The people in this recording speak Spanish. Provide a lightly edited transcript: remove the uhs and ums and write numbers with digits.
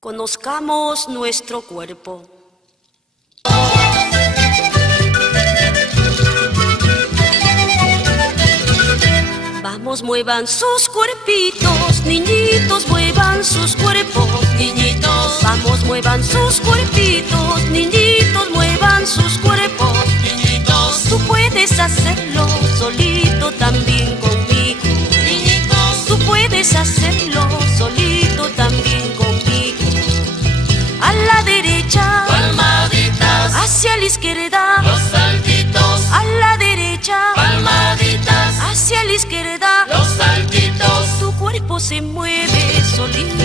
Conozcamos nuestro cuerpo. Vamos, muevan sus cuerpitos, niñitos, muevan sus cuerpos, niñitos. Vamos, muevan sus cuerpitos, niñitos, muevan sus cuerpos, niñitos. Tú puedes hacerlo solito también conmigo, niñitos. Tú puedes hacerlo solito también conmigo. A la derecha, palmaditas. Hacia la izquierda, los saltitos. A la derecha, palmaditas. Hacia la izquierda, los saltitos. Tu cuerpo se mueve solito.